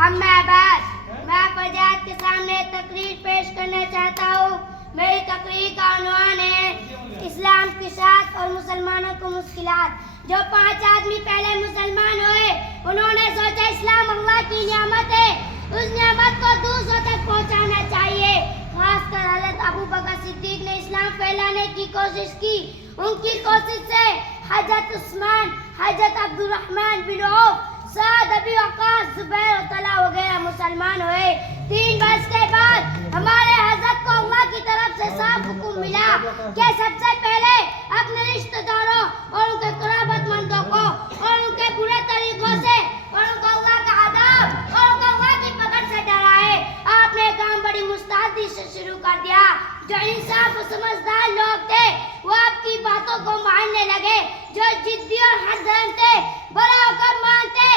अम्मा बाद मैं पंजाब के सामने तकरीर पेश करना चाहता हूँ। मेरी तकरीर का उन्वान है इस्लाम के साथ और मुसलमानों को मुश्किलात। जो 5 आदमी पहले मुसलमान हुए उन्होंने सोचा इस्लाम अल्लाह की नियामत है, उस नियामत को दूसरों तक पहुँचाना चाहिए। खासकर हज़रत अबू बकर सिद्दीक ने इस्लाम फैलाने की कोशिश की। उनकी कोशिश से हज़रत उस्मान, हज़रत अब्दुर्रहमान बिन औफ, साद, अबी वक़ास, जुबैर और तला वगैरह मुसलमान हुए। 3 वर्ष के बाद हमारे हज़रत को अल्लाह की तरफ से साफ हुक्म मिला कि सबसे पहले अपने रिश्तेदारों और उनके क़राबतमंदों को और उनके बुरे तरीकों से और उनको अल्लाह का अज़ाब और उनको अल्लाह की पकड़ से डराए। आपने काम बड़ी मुस्तैदी से शुरू कर दिया। जो इंसाफ और समझदार लोग थे वो आपकी बातों को मानने लगे। जो जिद्दी और हरदर्म थे बड़ा हुक्म मानते।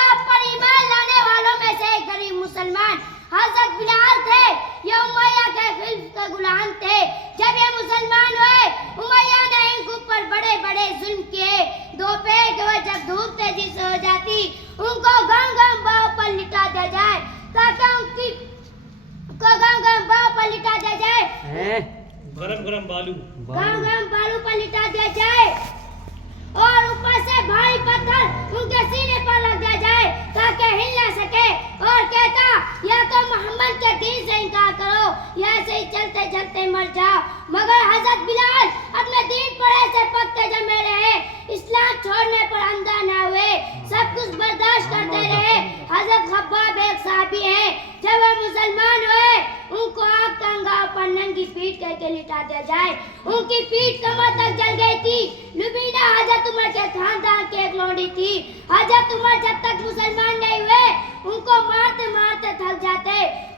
आप पर ईमान लाने वालों में से एक गरीब मुसलमान हज़रत बिलाल थे। ये उमैया के खिल्फ के गुलाम थे। जब ये मुसलमान हुए उमैया ने इनके ऊपर बड़े बड़े जुल्म किए। दोपहर के वक्त जब धूप तेजी से हो जाती उनको गम गम बाहों पर लिटा दिया जाए ताकि उनकी गम बाहों पर लिटा दिया जाए, गरम बालू पर लिटा दिया जाए और ऊपर से भारी पत्थर उनके सीने पर लग दिया जाए ताकि हिल न सके। और कहता या तो मोहम्मद के दीन से इनकार करो या ऐसे ही चलते चलते मर जाओ। मगर हज़रत बिलाल अपने दीन पर ऐसे पक्के जमे रहे, इस्लाम छोड़ने पर अंधा न हुए, सब कुछ बर्दाश्त करते रहे। हज़रत खब्बाब एक साहबी हैं, जब वे मुसलमान हुए उनको आग के अंगार पर नंगी पीठ करके लिटा दिया जाए। उनकी पीठ कमर तक जल गई थी। लुबीना हज़रत उमर के खानदान की एक लौंडी थी। हज़रत उमर जब तक मुसलमान नहीं हुए उनको मारते मारते थक जाते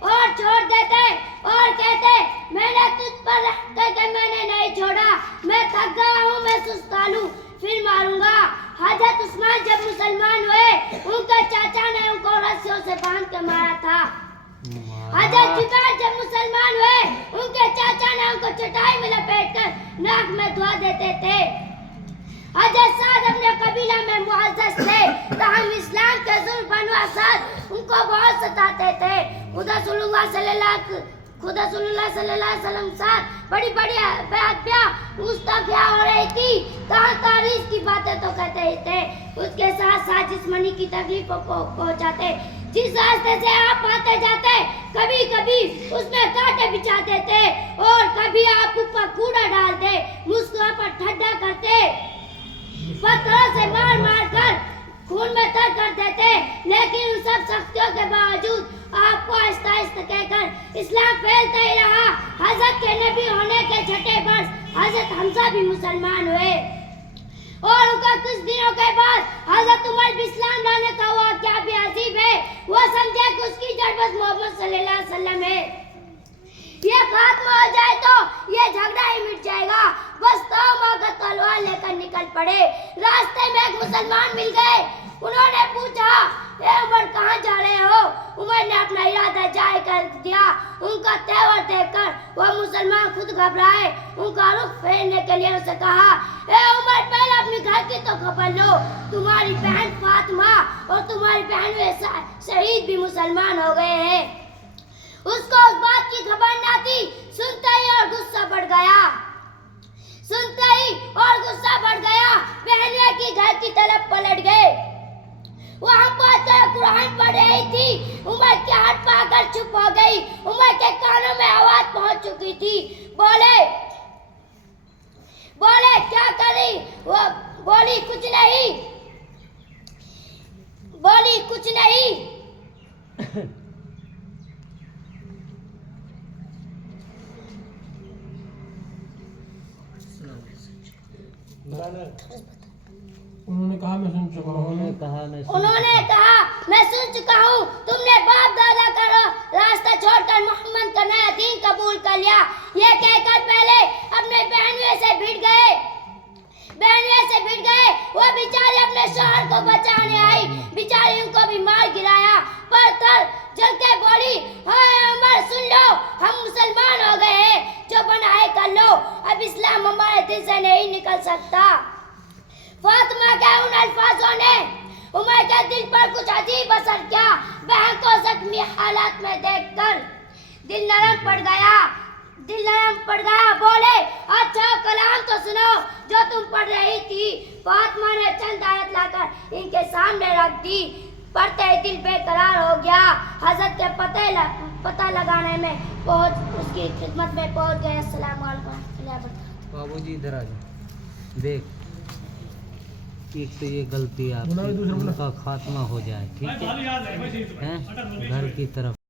और छोड़ देते और कहते मैंने तुझ पर रहम करके मैंने नहीं छोड़ा, मैं थक गया हूँ, मैं सुस्तालू, फिर मारूंगा। हज़रत उस्मान जब मुसलमान हुए उनके चाचा ने उनको रस्सियों से बांध के मारा था। हज़रत जुबैर जब मुसलमान हुए उनके चाचा ने उनको चटाई में लपेटकर नाक में धुआ देते थे। हज़रत साद अपने कबीला में मुअज़्ज़ज़ थे, ताहम इस्लाम के जुल्म बनु असद उनको बहुत सताते थे। खुदा रसूलुल्लाह सल्लल्लाहु अलैहि वसल्लम साथ बड़ी बड़ी मुस्तफ़िया हो रही थी। कहाँ तारीफ की बातें तो कहते ही थे, उसके साथ साथ जिस्मानी की तकलीफों को पहुँचाते। जिस रास्ते से आप आते जाते कभी कभी उसमें कांटे बिछा देते और कभी आप ऊपर कूड़ा डालते, मुस्कुरा पर ठड्डा करते, पत्थरों से मार मार कर खून में तर कर देते। लेकिन उन सब सख्तियों के बावजूद आपको आहिस्ता आहिस्ता कहकर इस्लाम फैलता ही रहा। हज़रत के नबी होने के 6ठे वर्ष हज़रत हमजा भी मुसलमान हुए और उनका कुछ दिनों के बाद हज़रत उमर भी इस्लाम लाने का वाक़या भी अजीब है। वो समझे कि उसकी जड़ बस मोहम्मद सल्लल्लाहु अलैहि वसल्लम है। ये खात्मा हो जाए तो ये झगड़ा ही मिट जाएगा। बस तौबा तलवार लेकर निकल पड़े। रास्ते में एक मुसलमान मिल गए। उन्होंने पूछा ए उमर कहाँ जा रहे हो? उमर ने अपना इरादा जाहिर कर दिया। उनका तेवर देखकर वह मुसलमान खुद घबराए। उनका रुख फेरने के लिए उसे कहा ए उमर पहले अपने घर की तो खबर लो। तुम्हारी बहन फातिमा और तुम्हारी बहन शहीद भी मुसलमान हो गए हैं। उसको उस बात की खबर न थी। सुनते ही और गुस्सा बढ़ गया। बहनिया की घर की तरफ पलट गए। वहाँ पहुंचकर कुरान पढ़ रही थी। उमर के हाथ पाकर चुप हो गई। उमर के कानों में आवाज पहुंच चुकी थी। बोले क्या कर रही? वो बोली कुछ नहीं। उन्होंने कहा मैं सुन चुका हूँ। तुमने बाप दादा का रास्ता छोड़कर मोहम्मद का नया दीन कबूल कर लिया। ये कहकर पहले अपने बहनों से भिड़ गए। वो बेचारी अपने शौहर को बचाने आई। बेचारी उनको भी मार गिराया। पर तर जल के बोली हाय उमर सुन लो, हम मुसलमान हो गए हैं, जो बनाए कर लो, अब इस्लाम हमारे दिल से नहीं निकल सकता। फातिमा के उन अल्फाजों ने उमर के दिल पर कुछ अजीब असर किया। बहन को नरम पड़ गया, दिल नरम पड़ गया। बोले अच्छा कलाम तो सुनो जो तुम पढ़ रही थी। फातिमा ने चंद आयत लाकर इनके सामने रख दी। पढ़ते ही दिल बेकरार हो गया। हजरत के पता लगाने में उसकी खिदमत में पहुंच गए। अस्सलाम वालेकुम। बाबूजी इधर आ जाओ, देख एक तो ये गलती आप उनका खात्मा हो जाए, ठीक है, हैं? घर की तरफ